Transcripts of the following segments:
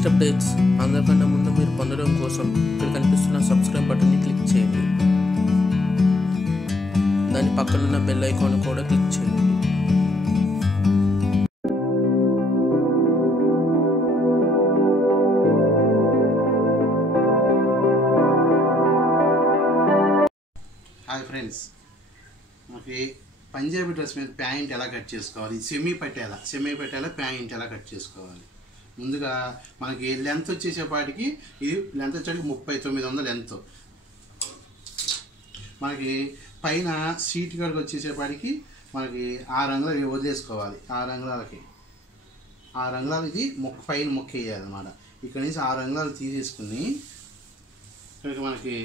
Latest updates అందరికన్నా ముందు మీరు పొందడం కోసం ఇక్కడ కనిపిస్తున్న సబ్స్క్రైబ్ బటన్ని క్లిక్ చేయండి. దాని పక్కనున్న బెల్ ఐకాన్ కూడా క్లిక్ చేయండి. హాయ్ ఫ్రెండ్స్, మనకి పంజాబీ డ్రెస్ మీద ప్యాంట్ ఎలా కట్ చేసుకోవాలి, సెమీ పట్టాల ప్యాంట్ ఎలా కట్ చేసుకోవాలి. ముందుగా మనకి లెంత్ వచ్చేసేపాటికి ఇది లెంత్ వచ్చేటికి 3900 లెంత్. మనకి పైన సీట్ కాడికి వచ్చేసేపాటికి మనకి 6 అంగుళాలు వదిలేసుకోవాలి. 6 అంగుళాలు ఇది పైన మొక్క వేయాలి అన్నమాట. ఇక్కడ నుంచి 6 అంగుళాలు తీసేసుకుని ఇక్కడికి మనకి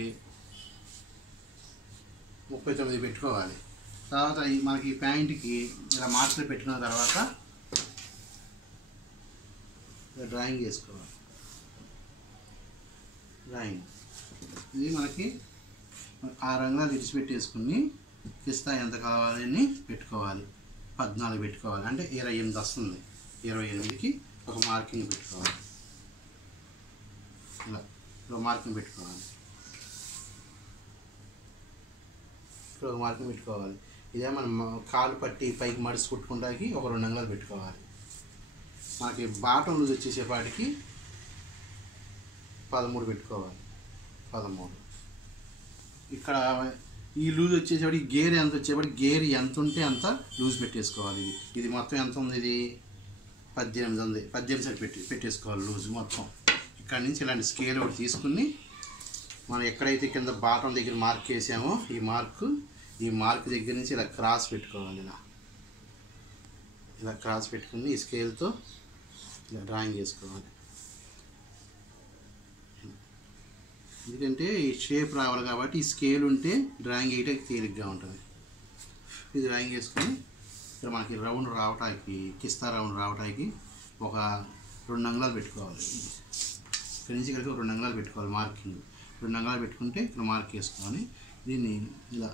39 పెట్టుకోవాలి. తర్వాత మనకి ప్యాంట్కి ఇలా మార్కులు పెట్టుకున్న తర్వాత డ్రాయింగ్ చేసుకోవాలి. డ్రాయింగ్ ఇది మనకి 6 అంగుళాలు విడిచిపెట్టేసుకుని కిస్తా ఎంత కావాలని పెట్టుకోవాలి. 14 పెట్టుకోవాలి, అంటే 28 వస్తుంది. 28కి ఒక మార్కింగ్ పెట్టుకోవాలి. ఇలా మార్కింగ్ పెట్టుకోవాలి. ఇక్కడ ఒక మార్కింగ్ పెట్టుకోవాలి. ఇదే మనం కాలు పట్టి పైకి మడిసి కుట్టుకుంటాకి ఒక 2 అంగుళాలు పెట్టుకోవాలి. మనకి బాటం లూజ్ వచ్చేసేపాటికి 13 పెట్టుకోవాలి. 13 ఇక్కడ ఈ లూజ్ వచ్చేసేపాటికి గేర్ ఎంత వచ్చేపాటికి గేర్ ఎంత ఉంటే అంత లూజ్ పెట్టేసుకోవాలి. ఇది మొత్తం ఎంత ఉంది, ఇది 18 ఉంది. 18 సెట్ పెట్టేసుకోవాలి లూజ్ మొత్తం. ఇక్కడ నుంచి ఇలాంటి స్కేల్ ఒకటి తీసుకుని మనం ఎక్కడైతే కింద బాటం దగ్గర మార్క్ వేసామో ఈ మార్క్ దగ్గర నుంచి ఇలా క్రాస్ పెట్టుకోవాలి. ఇలా క్రాస్ పెట్టుకుని ఈ స్కేల్తో ఇలా డ్రాయింగ్ చేసుకోవాలి. ఎందుకంటే ఈ షేప్ రావాలి కాబట్టి ఈ స్కేల్ ఉంటే డ్రాయింగ్ వేయడానికి తేలిగ్గా ఉంటుంది. ఇది డ్రాయింగ్ చేసుకొని ఇక్కడ మనకి రౌండ్ రావటానికి కిస్తా రౌండ్ రావటానికి ఒక 2 అంగుళాలు పెట్టుకోవాలి. ఇక్కడి నుంచి ఇక్కడికి 2 అంగుళాలు పెట్టుకోవాలి. మార్కింగ్ 2 అంగుళాలు పెట్టుకుంటే ఇక్కడ మార్క్ వేసుకోవాలి. దీన్ని ఇలా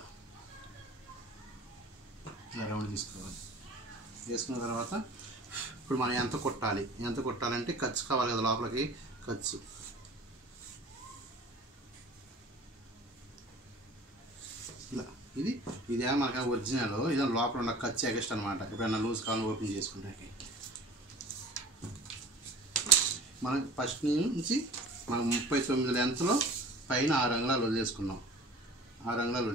రౌండ్ తీసుకోవాలి. వేసుకున్న తర్వాత ఇప్పుడు మనం ఎంత కొట్టాలంటే ఖర్చు కావాలి కదా, లోపలికి ఖర్చు. ఇలా ఇదే మనకి ఒరిజినల్, ఇదే లోపల ఉన్న ఖర్చు ఎగస్ట్ అనమాట. ఎప్పుడైనా లూజ్ కావాలని ఓపెన్ చేసుకుంటాకి మనం ఫస్ట్ నుంచి మనం 39 లెంత్లో పైన 6 అంగుళాలు వదిలేసుకున్నాం. 6 అంగుళాలు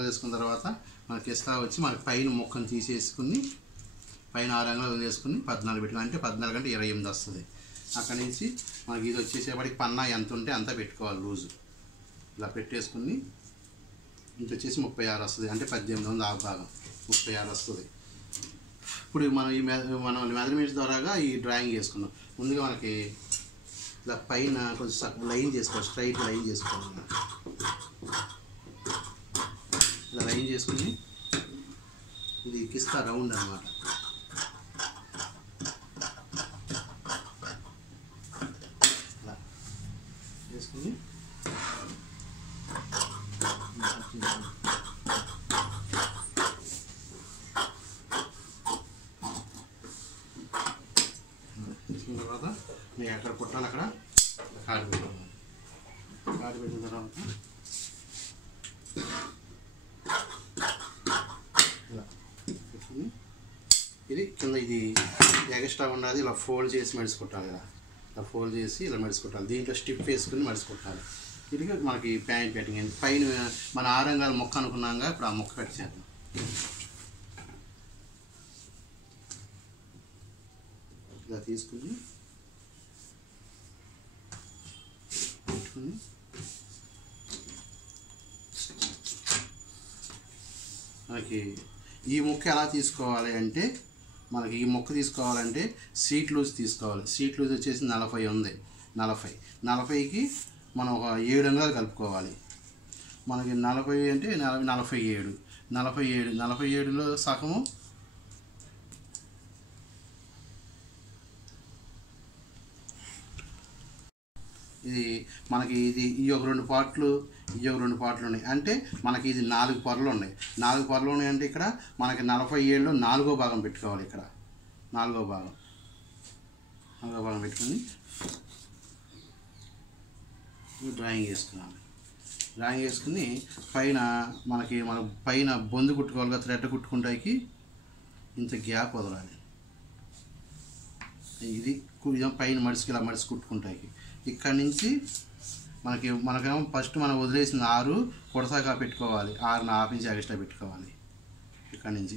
వదిలేసుకున్న తర్వాత మనకి కిస్తా వచ్చి మనకి పైన ముక్కను తీసేసుకుని పైన 6 అంగుళాలు వదిలేసుకుని 14 పెట్టుకుని, అంటే 14 అంటే 28 వస్తుంది. అక్కడి నుంచి మనకి ఇది వచ్చేసేపటికి పన్నా ఎంత ఉంటే అంతా పెట్టుకోవాలి లూజు. ఇలా పెట్టేసుకుని ఇంటి వచ్చేసి 36 వస్తుంది, అంటే 18 ఆఫ్ భాగం 36 వస్తుంది. ఇప్పుడు మనం మెజర్మెంట్స్ ద్వారాగా ఈ డ్రాయింగ్ చేసుకున్నాం. ముందుగా మనకి ఇలా పైన కొంచెం లైన్ చేసుకోవాలి, స్ట్రైట్ లైన్ చేసుకోవాలి. ఇలా లైన్ చేసుకుని ఇది కిస్తా రౌండ్ అన్నమాట. ఇలా చేసుకుని తర్వాత నేను ఎక్కడ కుట్టాలి అక్కడ కాలు పెట్టుకోవాలి. కాలు పెట్టిన తర్వాత ఇలా పెట్టుకుని ఇది కింద ఇది ఎక్స్ట్రా ఉన్నది ఇలా ఫోల్డ్ చేసి మడిసికొట్టాలి. ఇలా ఫోల్డ్ చేసి ఇలా మడిసికొట్టాలి. దీంట్లో స్టిప్ వేసుకుని మడిసికొట్టాలి. ఇది మనకి ప్యాంట్ కటింగ్. పైన మన 6 అంగుళాల మొక్క అనుకున్నాగా ఇప్పుడు ఆ మొక్క కట్ చేద్దాం. ఇలా తీసుకుని పెట్టుకుని మనకి ఈ ముక్క ఎలా తీసుకోవాలి అంటే మనకి ఈ ముక్క తీసుకోవాలంటే సీట్ లూజ్ తీసుకోవాలి. సీట్ లూజ్ వచ్చేసి 40 ఉంది. 40కి మనం ఒక 7 అంగుళాలు కలుపుకోవాలి. మనకి 40 అంటే 47లో సగము ఇది మనకి ఈ ఒక 2 పార్ట్లు ఉన్నాయి. అంటే మనకి ఇది 4 పొరలు ఉన్నాయి. 4 పొరలు ఉన్నాయి అంటే ఇక్కడ మనకి 47లో 4వ భాగం పెట్టుకోవాలి. ఇక్కడ 4వ భాగం మగ భాగం పెట్టుకొని డ్రాయింగ్ వేసుకున్నాను. డ్రాయింగ్ వేసుకుని పైన మన పైన బొందు కుట్టుకోవాలిగా, థ్రెడ్ కుట్టుకుంటానికి ఇంత గ్యాప్ వదలాలి. ఇది పైన మడిసికి ఇలా మడిసి కుట్టుకుంటానికి. ఇక్కడి నుంచి మనకేమో ఫస్ట్ మనం వదిలేసిన 6 కొడసాగా పెట్టుకోవాలి. 6.5 ఇంచ్ ఎక్స్ట్రా పెట్టుకోవాలి. ఇక్కడి నుంచి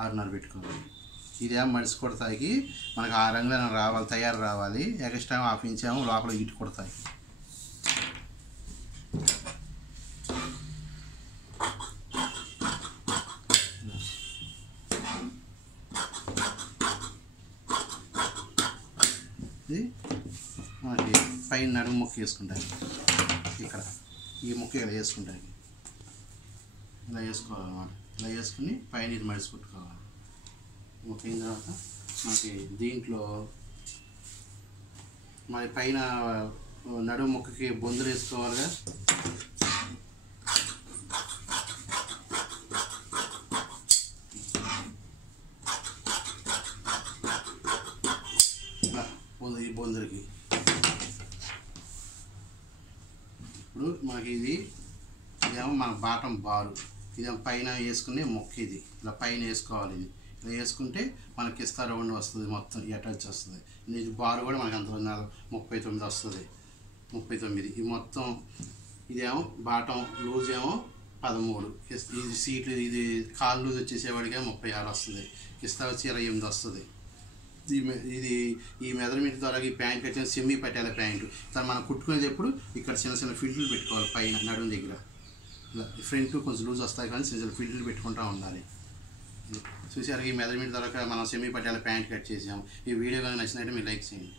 6.5 పెట్టుకోవాలి. ఇదేమో మడిసి కొడతాకి మనకు 6 అంగుళాలు రావాలి, తయారు రావాలి. ఎక్స్ట్రా 1/2 ఇంచ్ ఏమో లోపల ఇటు కొడతాయి. ఇది మనకి పైన నడుము ముక్క వేసుకుంటాయి. ఇక్కడ ఈ ముక్క ఇలా వేసుకుంటాయి. ఇలా వేసుకోవాలన్నమాట. ఇలా వేసుకుని పైన ఇది మడిసి కుట్టుకోవాలి. ముక్క అయిన తర్వాత మనకి దీంట్లో మరి పైన నడుము ముక్కకి బొందులు వేసుకోవాలిగా. ఈ బొందులకి ఇప్పుడు మనకి ఇదేమో మన బాటం బారు, ఇదేమో పైన వేసుకునే మొక్క. ఇది ఇలా పైన వేసుకోవాలి. ఇది ఇలా వేసుకుంటే మనకి ఇస్తా రౌండ్ వస్తుంది, మొత్తం అటాచ్ వస్తుంది. ఇది బారు కూడా మనకి అంత 39 వస్తుంది. 39 ఇది మొత్తం. ఇదేమో బాటం లూజ్ ఏమో 13. ఇది సీట్లు ఇది కాలు లూజ్ వచ్చేసేవాడిగా 36 వస్తుంది. కిస్తా వచ్చి 28 వస్తుంది. ఇది ఈ మెజర్మెంట్ ద్వారా ఈ ప్యాంట్ వచ్చిన సెమీ పట్యాల ప్యాంటు. దాన్ని మనం కుట్టుకునేటప్పుడు ఇక్కడ చిన్న ఫిల్టర్లు పెట్టుకోవాలి. పైన నడుము దగ్గర ఇలా ఫ్రంట్ కొంచెం లూజ్ వస్తాయి, కానీ చిన్న ఫిల్టర్లు పెట్టుకుంటూ ఉండాలి. చూసారు, ఈ మెజర్మెంట్ ద్వారా మనం సెమీ పట్యాల ప్యాంట్ కట్ చేసాము. ఈ వీడియో కానీ నచ్చినట్టు మీరు లైక్ చేయండి.